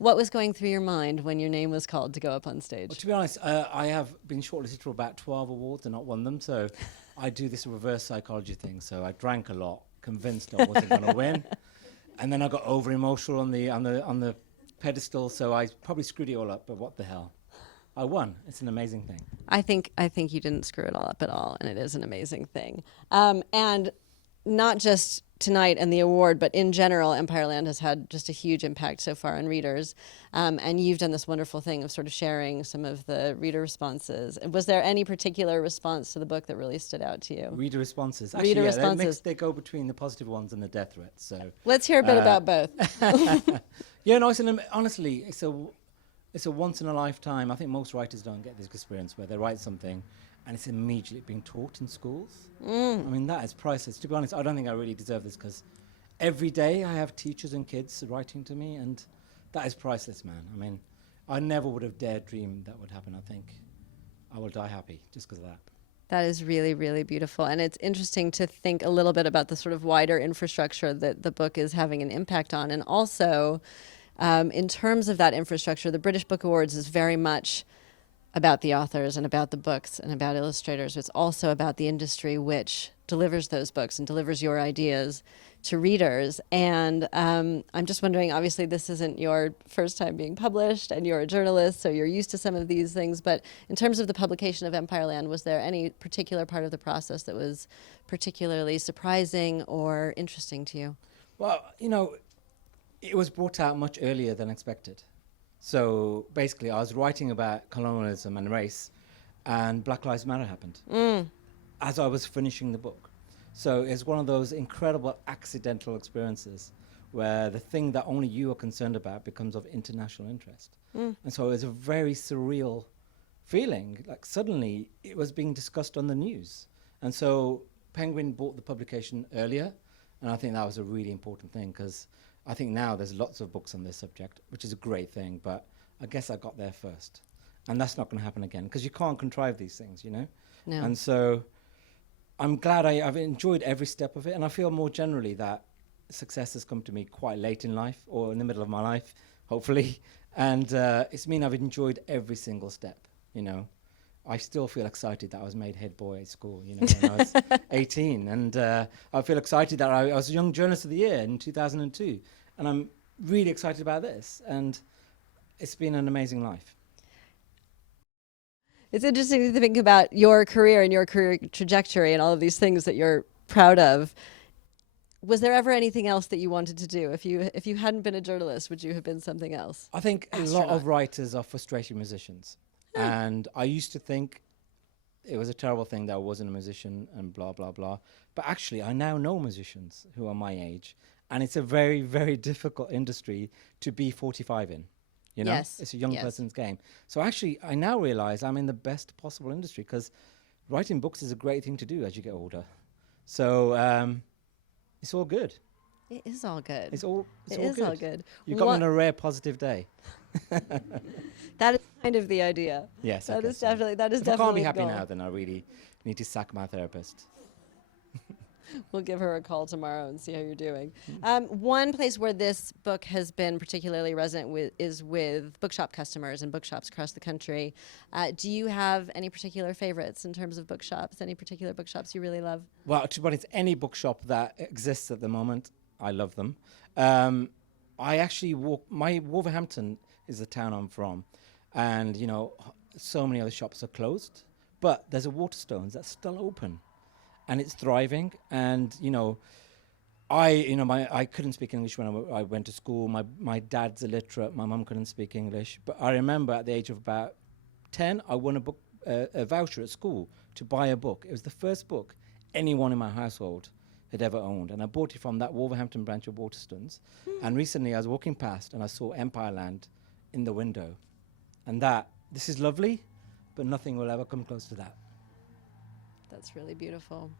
What was going through your mind when your name was called to go up on stage? Well, to be honest, I have been shortlisted for about 12 awards and not won them. So I do this reverse psychology thing. So I drank a lot, convinced I wasn't going to win, and then I got over emotional on the pedestal. So I probably screwed it all up. But what the hell? I won. It's an amazing thing. I think you didn't screw it all up at all, and it is an amazing thing. And not just tonight and the award, but in general, Empire Land has had just a huge impact so far on readers. And you've done this wonderful thing of sort of sharing some of the reader responses. Was there any particular response to the book that really stood out to you? Reader responses. Actually, reader responses. They go between the positive ones and the death threats. So let's hear a bit about both. yeah, no, honestly, it's a once in a lifetime. I think most writers don't get this experience where they write something and it's immediately being taught in schools. I mean, that is priceless. To be honest, I don't think I really deserve this because every day I have teachers and kids writing to me, and that is priceless, man. I mean, I never would have dared dream that would happen. I think I will die happy just because of that. That is really, really beautiful. And it's interesting to think a little bit about the sort of wider infrastructure that the book is having an impact on. And also, in terms of that infrastructure, the British Book Awards is very much about the authors and about the books and about illustrators. It's also about the industry which delivers those books and delivers your ideas to readers. And I'm just wondering, obviously this isn't your first time being published and you're a journalist, so you're used to some of these things, but in terms of the publication of Empire Land, was there any particular part of the process that was particularly surprising or interesting to you? Well, it was brought out much earlier than expected. So basically, I was writing about colonialism and race, and Black Lives Matter happened as I was finishing the book. So it's one of those incredible accidental experiences where the thing that only you are concerned about becomes of international interest. And so it was a very surreal feeling. Like suddenly it was being discussed on the news. And so Penguin bought the publication earlier, and I think that was a really important thing because I think now there's lots of books on this subject, which is a great thing, but I guess I got there first. And that's not going to happen again because you can't contrive these things, No. And so I'm glad I've enjoyed every step of it, and I feel more generally that success has come to me quite late in life or in the middle of my life, hopefully. And it's mean I've enjoyed every single step, I still feel excited that I was made head boy at school, when I was 18. And I feel excited that I was a Young Journalist of the Year in 2002. And I'm really excited about this. And it's been an amazing life. It's interesting to think about your career and your career trajectory and all of these things that you're proud of. Was there ever anything else that you wanted to do? If you hadn't been a journalist, would you have been something else? I think a lot of writers are frustrated musicians. And I used to think it was a terrible thing that I wasn't a musician and blah, blah, blah. But actually, I now know musicians who are my age. And it's a very, very difficult industry to be 45 in. Yes. It's a young person's game. So actually, I now realize I'm in the best possible industry because writing books is a great thing to do as you get older. So it's all good. It is all good. It's all good. You got me on a rare positive day. That is kind of the idea. Yes, that is so. definitely If I can't be the happy goal. now, then I really need to sack my therapist. We'll give her a call tomorrow and see how you're doing. One place where this book has been particularly resonant is with bookshop customers and bookshops across the country. Do you have any particular favorites in terms of bookshops? Any particular bookshops you really love? Well, to be honest, any bookshop that exists at the moment, I love them. I actually Wolverhampton is the town I'm from, and so many other shops are closed, but there's a Waterstones that's still open, and it's thriving. And I couldn't speak English when I went to school. My dad's illiterate. My mum couldn't speak English, but I remember at the age of about 10, I won a voucher at school to buy a book. It was the first book anyone in my household had ever owned, and I bought it from that Wolverhampton branch of Waterstones. And recently I was walking past and I saw Empire Land in the window, and this is lovely, but nothing will ever come close to that. That's really beautiful.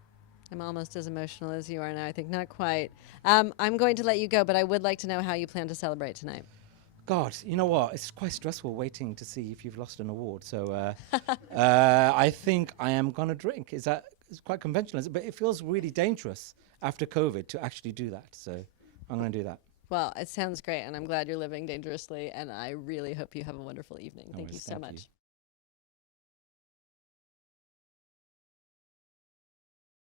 I'm almost as emotional as you are now. I think not quite. I'm going to let you go, but I would like to know how you plan to celebrate tonight. God, you know what? It's quite stressful waiting to see if you've lost an award. So I think I am going to drink. It's quite conventional, but it feels really dangerous after COVID to actually do that. So I'm going to do that. Well, it sounds great, and I'm glad you're living dangerously, and I really hope you have a wonderful evening. Thank you worries, so thank much. you.